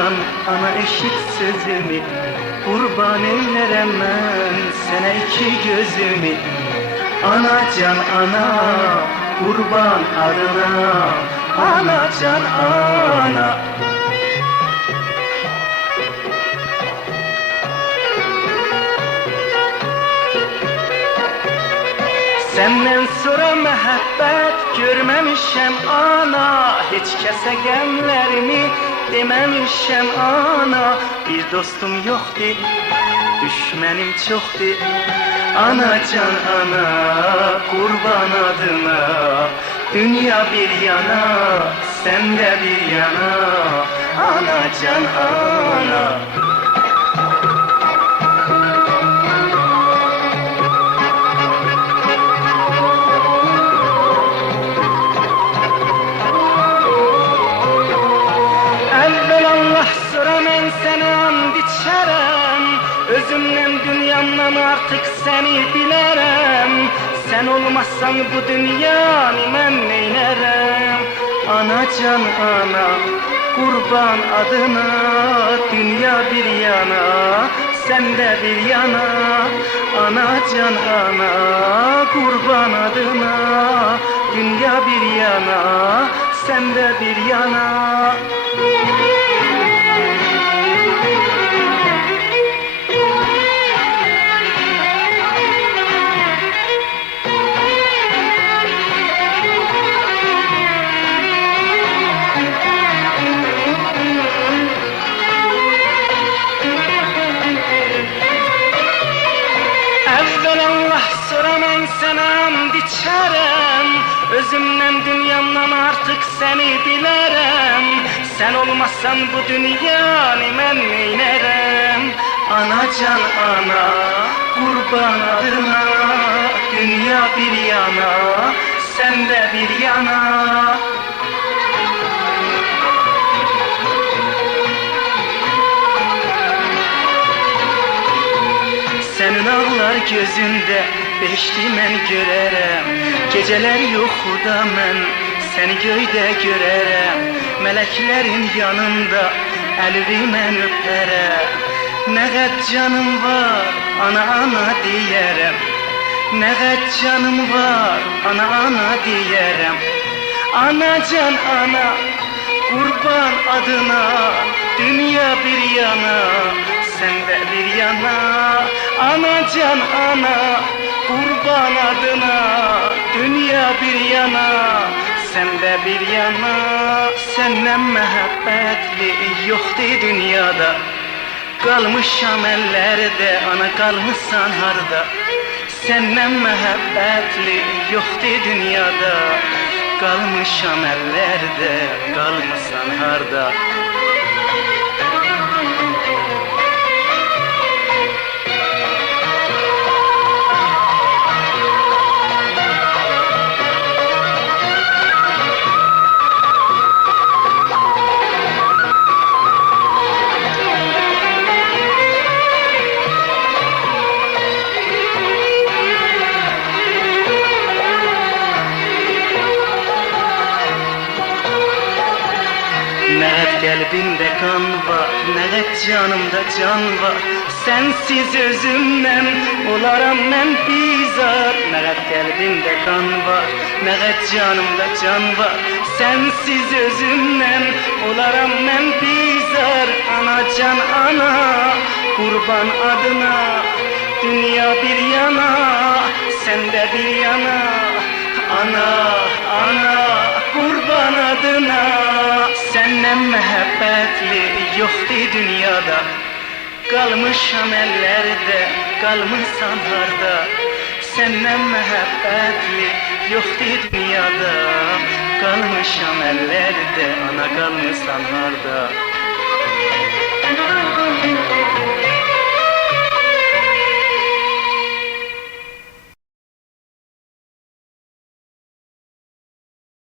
Anacan ana eşit sözümü, kurban eylerem mən sənə iki gözümü. Anacan ana, kurban adına, anacan ana. Senden sonra məhəbbət görməmişəm ana, heç kəsə qəmlərimi deməmişəm ana. Bir dostum yoxdur, düşmənim çoxdur, anacan ana, qurban adına. Dünya bir yana, sən də bir yana, anacan ana. Özümden dünyamdan artık seni bilərəm. Sen olmazsan bu dünyanı mən neylərəm? Anacan ana, kurban adına. Dünya bir yana, sen de bir yana, anacan ana, kurban adına. Dünya bir yana, sen de bir yana. Özümden dünyamdan artık seni bilərəm. Sen olmazsan bu dünyanı mən neylərəm? Anacan ana, kurban adına. Dünya bir yana, sen de bir yana. Senin ağlar gözünde beşli mən görərəm. Geceler yuxuda mən seni göydə görərəm. Mələklərin yanında əlvi mən öpərəm. Nə qəd canım var, ana ana deyərəm. Nə qəd canım var, ana ana deyərəm. Anacan ana, kurban adına. Dünya bir yana, sen de bir yana, anacan ana, kurban adına. Dünya bir yana, sen de bir yana. Senden məhəbbətli yoxdur dünyada. Qalmışam əllərdə, ana qalmışsan harda? Senden məhəbbətli yoxdur dünyada. Qalmışam əllərdə, qalmışsan harda? Nəğət qəlbimdə qan var, nəğət canımda can var. Sensiz özümdən olaram mən bizar. Nəğət qəlbimdə qan var, nəğət canımda can var. Sensiz özümdən olaram mən bizar. Anacan ana, kurban adına. Dünya bir yana, sen de bir yana. Ana, ana, kurban adına. Senden məhəbbətli yoxdur dünyada. Qalmışam əllərdə, qalmışsan harda? Senden məhəbbətli yoxdur dünyada. Qalmışam əllərdə, ana qalmışsan harda?